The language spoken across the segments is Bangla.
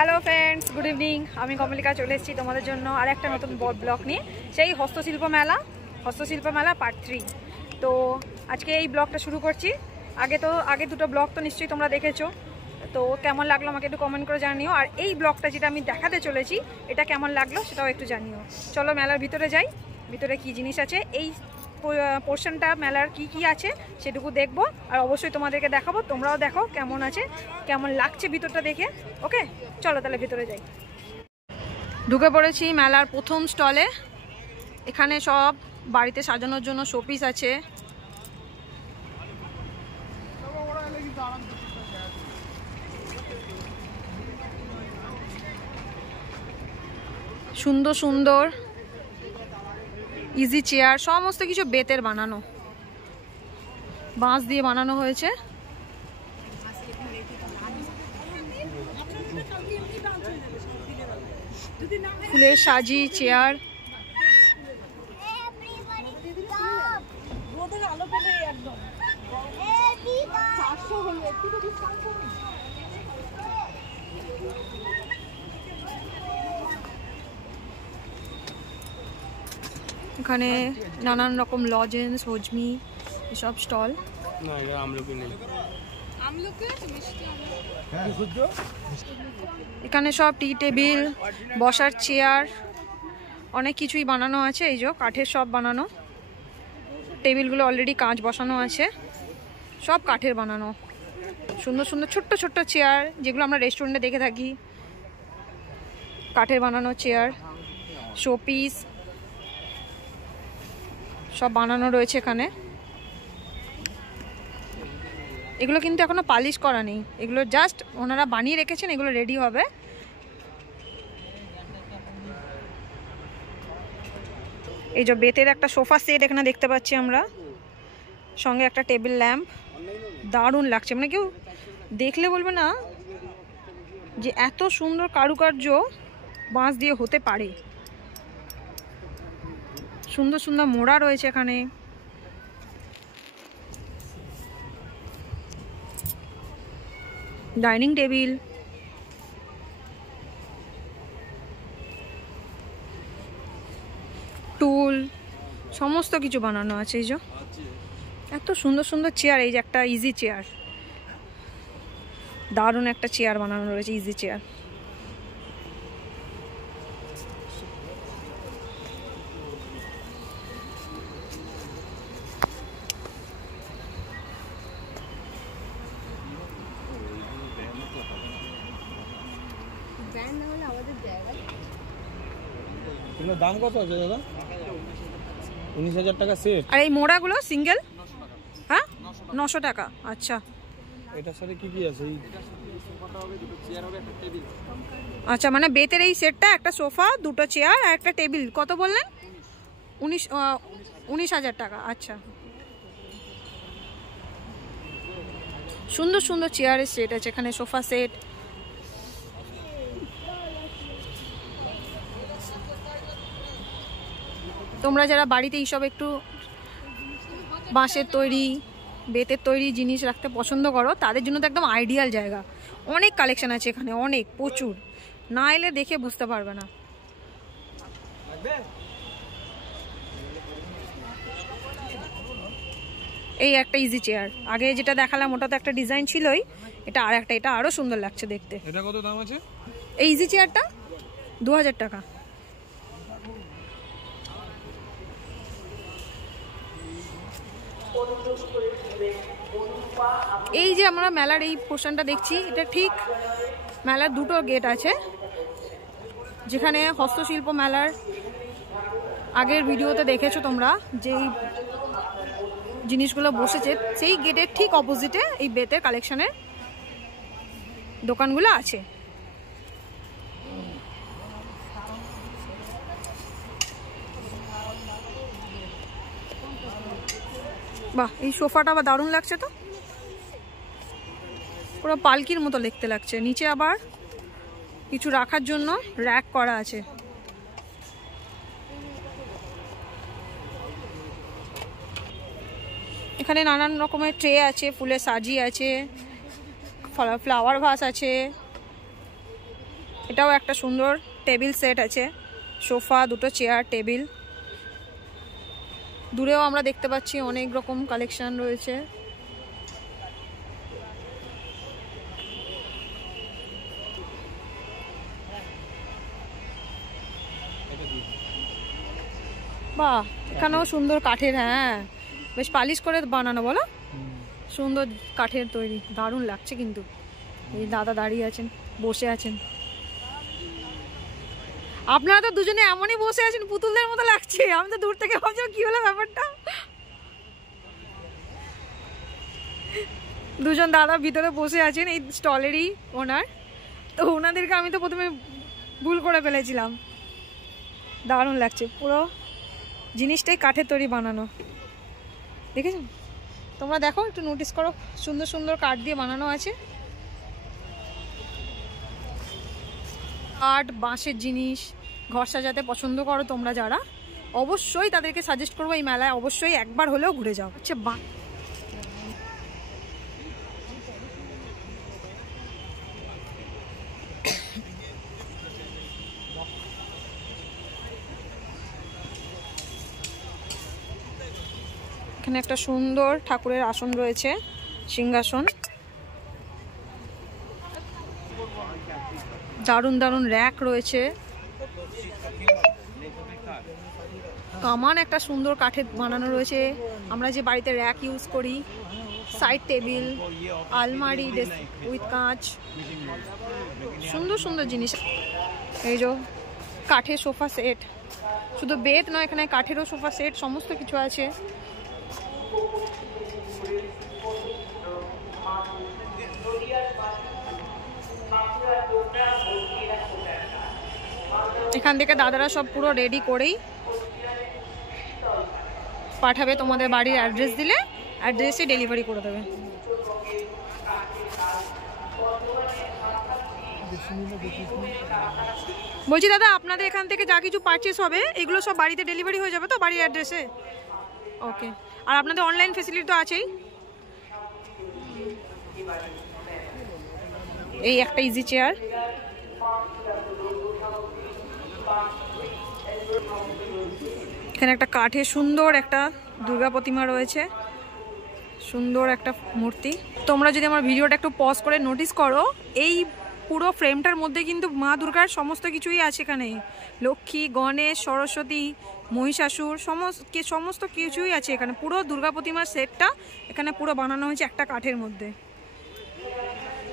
Hello friends, good evening. আমি কমলিকা চলে এসেছি তোমাদের জন্য আর একটা নতুন ব্লগ নিয়ে, সেই হস্তশিল্প মেলা পার্ট 3। তো আজকে এই ব্লগটা শুরু করছি। আগে দুটো ব্লগ তো নিশ্চয়ই তোমরা দেখেছো, তো কেমন লাগলো আমাকে একটু কমেন্ট করে জানিও। আর এই ব্লগটা যেটা আমি দেখাতে চলেছি এটা কেমন লাগলো সেটাও একটু জানিও। চলো মেলার ভিতরে যাই, ভিতরে কি জিনিস আছে, এই পোর্শনটা মেলার কি আছে সেটুকু দেখবো, আর অবশ্যই তোমাদেরকে দেখাবো। তোমরাও দেখো কেমন আছে, কেমন লাগছে ভিতরটা দেখে। ওকে, চলো তাহলে ভিতরে যাই। ঢুকে পড়েছি মেলার প্রথম স্টলে। এখানে সব বাড়িতে সাজানোর জন্য শোপিস আছে। সুন্দর সুন্দর ইজি চেয়ার, সমস্ত কিছু বেতের বানানো, বাঁশ দিয়ে বানানো হয়েছে। ফুলের সাজি চেয়ার, এখানে নানান রকম লজেন্স, হজমি, এসব স্টল। এখানে সব টি টেবিল, বসার চেয়ার, অনেক কিছুই বানানো আছে। এই যে কাঠের সব বানানো, টেবিলগুলো অলরেডি কাঁচ বসানো আছে, সব কাঠের বানানো। সুন্দর সুন্দর ছোট্ট ছোট্ট চেয়ার, যেগুলো আমরা রেস্টুরেন্টে দেখে থাকি, কাঠের বানানো চেয়ার, শোপিস সব বানানো রয়েছে এখানে। এগুলো কিন্তু এখনো পালিশ করা নেই, এগুলো জাস্ট ওনারা বানিয়ে রেখেছেন, এগুলো রেডি হবে। এই যে বেতের একটা সোফা সেট এখানে দেখতে পাচ্ছি আমরা, সঙ্গে একটা টেবিল ল্যাম্প। দারুণ লাগছে, মানে কেউ দেখলে বলবে না যে এত সুন্দর কারুকার্য বাঁশ দিয়ে হতে পারে। সুন্দর সুন্দর মোড়া রয়েছে এখানে। ডাইনিং টেবিল, টুল, সমস্ত কিছু বানানো আছে। এই যে এত সুন্দর সুন্দর চেয়ার, এই যে একটা ইজি চেয়ার, দারুণ একটা চেয়ার বানানো রয়েছে, ইজি চেয়ার। দাম কত আছে দাদা? 19,000 টাকা সেট। আর এই মোড়াগুলো সিঙ্গেল? হ্যাঁ, 900 টাকা। আচ্ছা, এটার সাথে কি কি আছে? আচ্ছা, মানে বেতের এই সেটটা, একটা সোফা, দুটো চেয়ার আর একটা টেবিল। কত বললেন? 19,000 টাকা। আচ্ছা, সুন্দর সুন্দর চেয়ারের সেট আছে এখানে, সোফা সেট। তোমরা যারা বাড়িতে এইসব একটু বাঁশের তৈরি, বেতের তৈরি জিনিস রাখতে পছন্দ করো, তাদের জন্য তো একদম আইডিয়াল জায়গা। অনেক কালেকশন আছে এখানে, অনেক, প্রচুর। না এলে দেখে বুঝতে পারবে না। এই একটা ইজি চেয়ার, আগে যেটা দেখালাম ওটা তো একটা ডিজাইন ছিলই, এটা আর একটা, এটা আরো সুন্দর লাগছে দেখতে। এটা কত দাম আছে? এই ইজি চেয়ারটা 2000 টাকা। এই যে আমরা মেলার এই পোর্শনটা দেখছি, এটা ঠিক মেলার দুটো গেট আছে। যেখানে হস্তশিল্প মেলার আগের ভিডিওতে দেখেছো তোমরা যেই জিনিসগুলো বসেছে, সেই গেটের ঠিক অপোজিটে এই বেতের কালেকশনের দোকানগুলো আছে। বাহ, এই সোফাটা আবার দারুণ লাগছে তো, পুরো পালকির মতো দেখতে লাগছে। নিচে আবার কিছু রাখার জন্য র্যাক করা আছে। এখানে নানান রকমের ট্রে আছে, ফুলের সাজি আছে, ফ্লাওয়ার ভাস আছে। এটাও একটা সুন্দর টেবিল সেট আছে, সোফা, দুটো চেয়ার, টেবিল। দূরেও আমরা দেখতে পাচ্ছি অনেক রকম কালেকশন রয়েছে। বাহ, এখানেও সুন্দর কাঠের, হ্যাঁ বেশ পালিশ করে বানানো, বলো সুন্দর কাঠের তৈরি, দারুণ লাগছে কিন্তু। এই দাদা দাঁড়িয়ে আছেন, বসে আছেন। আপনারা তো দুজনে এমনই বসে আছেন, পুতুলদের মতো লাগছে। আমি তো দূর থেকে ভাবছিলাম কি হলো ব্যাপারটা। দুজন দাদা ভিতরে বসে আছেন, এই স্টলেরই ওনার। তো ওনাদেরকে আমি তো প্রথমে ভুল করে ফেলেছিলাম। দারুণ লাগছে, পুরো জিনিসটাই কাঠের তৈরি বানানো, দেখেছেন? তোমরা দেখো, একটু নোটিস করো, সুন্দর সুন্দর কাঠ দিয়ে বানানো আছে। কাঠ, বাঁশের জিনিস, ঘর সাজাতে পছন্দ করো তোমরা যারা, অবশ্যই তাদেরকে সাজেস্ট করবো এই মেলায় অবশ্যই একবার হলেও ঘুরে যাও। আচ্ছা, এখানে একটা সুন্দর ঠাকুরের আসন রয়েছে, সিংহাসন। দারুণ দারুণ র্যাক রয়েছে। কামান একটা সুন্দর কাঠের বানানো রয়েছে, আমরা যে বাড়িতে র্যাক ইউজ করি। সাইড টেবিল, আলমারি উইথ কাঁচ, সুন্দর সুন্দর জিনিস। এই যে কাঠের সোফা সেট, শুধু বেড নয়, এখানে কাঠেরও সোফা সেট, সমস্ত কিছু আছে। এখান থেকে দাদারা সব পুরো রেডি করেই পাঠাবে তোমাদের বাড়ির অ্যাড্রেস দিলে, অ্যাড্রেসে ডেলিভারি করে দেবে। বলছি দাদা, আপনাদের এখান থেকে যা কিছু পারচেস হবে এগুলো সব বাড়িতে ডেলিভারি হয়ে যাবে তো, বাড়ির অ্যাড্রেসে? ওকে। আর আপনাদের অনলাইন ফেসিলিটি তো আছেই। এই একটা ইজি চেয়ার, এখানে একটা কাঠের সুন্দর একটা দুর্গা প্রতিমা রয়েছে, সুন্দর একটা মূর্তি। তোমরা যদি আমার ভিডিওটা একটু পজ করে নোটিস করো, এই পুরো ফ্রেমটার মধ্যে কিন্তু মা দুর্গার সমস্ত কিছুই আছে এখানে। লক্ষ্মী, গণেশ, সরস্বতী, মহিষাসুর, সমস্ত কিছুই আছে এখানে। পুরো দুর্গা প্রতিমার সেটটা এখানে পুরো বানানো হয়েছে একটা কাঠের মধ্যে,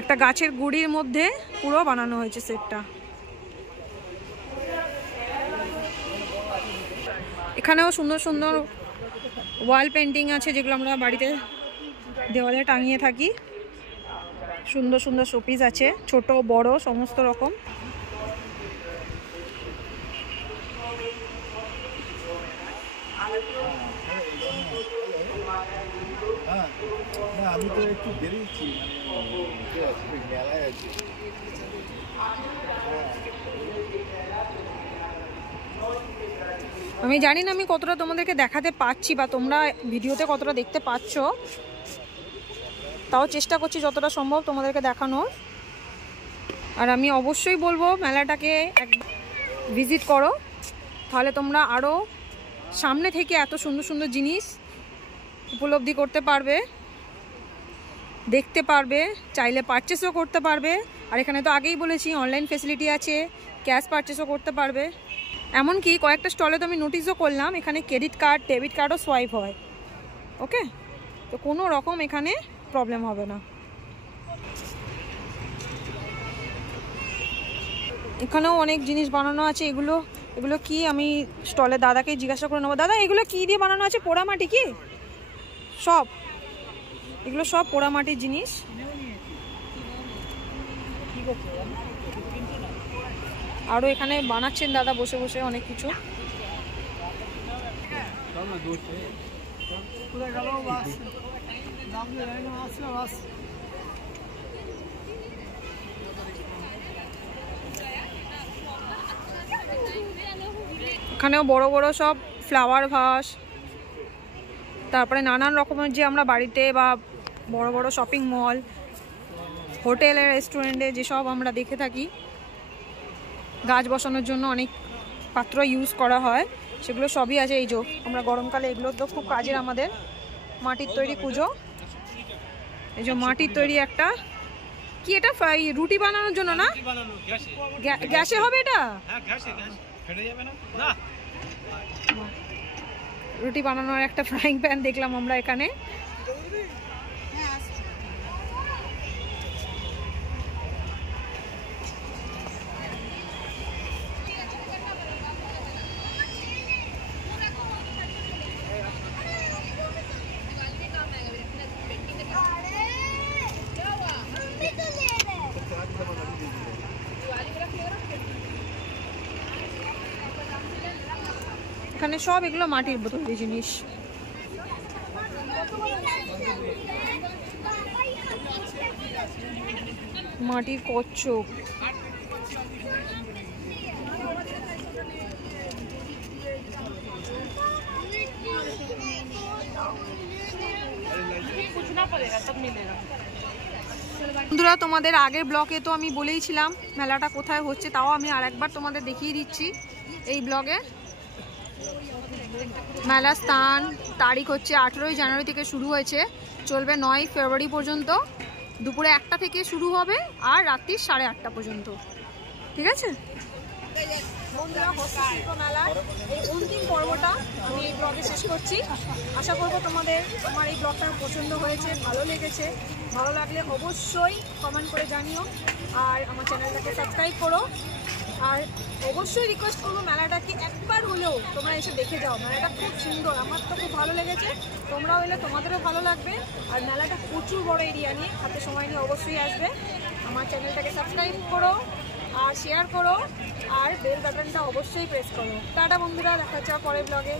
একটা গাছের গুড়ির মধ্যে পুরো বানানো হয়েছে সেটটা। এখানেও সুন্দর সুন্দর ওয়াল পেন্টিং আছে, যেগুলো আমরা বাড়িতে দেওয়ালে টাঙিয়ে থাকি। সুন্দর সুন্দর শোপিস আছে, ছোট বড় সমস্ত রকম। আমি তো একটু বেরিয়েছি, মেলায় আছি। আমি জানি না আমি কতটা তোমাদেরকে দেখাতে পাচ্ছি বা তোমরা ভিডিওতে কতটা দেখতে পাচ্ছ, তাও চেষ্টা করছি যতটা সম্ভব তোমাদেরকে দেখানোর। আর আমি অবশ্যই বলবো মেলাটাকে একবার ভিজিট করো, তাহলে তোমরা আরও সামনে থেকে এত সুন্দর সুন্দর জিনিস উপলব্ধি করতে পারবে, দেখতে পারবে, চাইলে পারচেসও করতে পারবে। আর এখানে তো আগেই বলেছি অনলাইন ফেসিলিটি আছে, ক্যাশ পারচেসও করতে পারবে। এমনকি কয়েকটা স্টলে তো আমি নোটিসও করলাম এখানে ক্রেডিট কার্ড, ডেবিট কার্ডও সোয়াইপ হয়। ওকে, তো কোনো রকম এখানে প্রবলেম হবে না। এখানেও অনেক জিনিস বানানো আছে। এগুলো কি আমি স্টলে দাদাকে জিজ্ঞাসা করে নেবো। দাদা, এগুলো কি দিয়ে বানানো আছে? পোড়ামাটি কি সব? এগুলো সব পোড়ামাটির জিনিস। আরও এখানে বানাচ্ছেন দাদা বসে বসে অনেক কিছু। এখানেও বড় বড় সব ফ্লাওয়ার ভাস, তারপরে নানান রকমের যে আমরা বাড়িতে বা বড় বড় শপিং মল, হোটেলে, রেস্টুরেন্টে যেসব আমরা দেখে থাকি গাছ বসানোর জন্য অনেক পাত্র ইউজ করা হয়, সেগুলো সবই আছে। এই যে আমরা গরমকালে এগুলো তো খুব কাজের আমাদের। মাটির তৈরি কুজো, এই যে মাটির তৈরি একটা কি, এটা রুটি বানানোর জন্য না? গ্যাসে হবে এটা? রুটি বানানোর একটা ফ্রাইং প্যান দেখলাম আমরা এখানে। এখানে সব এগুলো মাটির তৈরি জিনিস। মাটির কচ্ছপ, বন্ধুরা তোমাদের আগের ব্লগে তো আমি বলেইছিলাম মেলাটা কোথায় হচ্ছে, তাও আমি আরেকবার তোমাদের দেখিয়ে দিচ্ছি। এই ব্লগে মেলা স্থান তারিখ হচ্ছে 18ই জানুয়ারি থেকে শুরু হয়েছে, চলবে 9ই ফেব্রুয়ারি পর্যন্ত। দুপুরে 1টা থেকে শুরু হবে আর রাত্রি 8:30 পর্যন্ত। ঠিক আছে বন্ধুরা, হস্তশিল্প মেলার এই অন্তিম পর্বটা আমি এই ব্লগে শেষ করছি। আশা করব তোমাদের আমার এই ব্লগটা পছন্দ হয়েছে, ভালো লেগেছে। ভালো লাগলে অবশ্যই কমেন্ট করে জানিও, আর আমার চ্যানেলটাকে সাবস্ক্রাইব করো। আর অবশ্যই রিকোয়েস্ট করবো মেলাটাকে একবার হলেও তোমরা এসে দেখে যাও। মেলাটা খুব সুন্দর, আমার তো খুব ভালো লেগেছে, তোমরাও এলে তোমাদেরও ভালো লাগবে। আর মেলাটা প্রচুর বড় এরিয়া নিয়ে, হাতে সময় নিয়ে অবশ্যই আসবে। আমার চ্যানেলটাকে সাবস্ক্রাইব করো আর শেয়ার করো, আর বেল বাটনটা অবশ্যই প্রেস করো। টাটা বন্ধুরা, দেখা হচ্ছে পরের ব্লগে।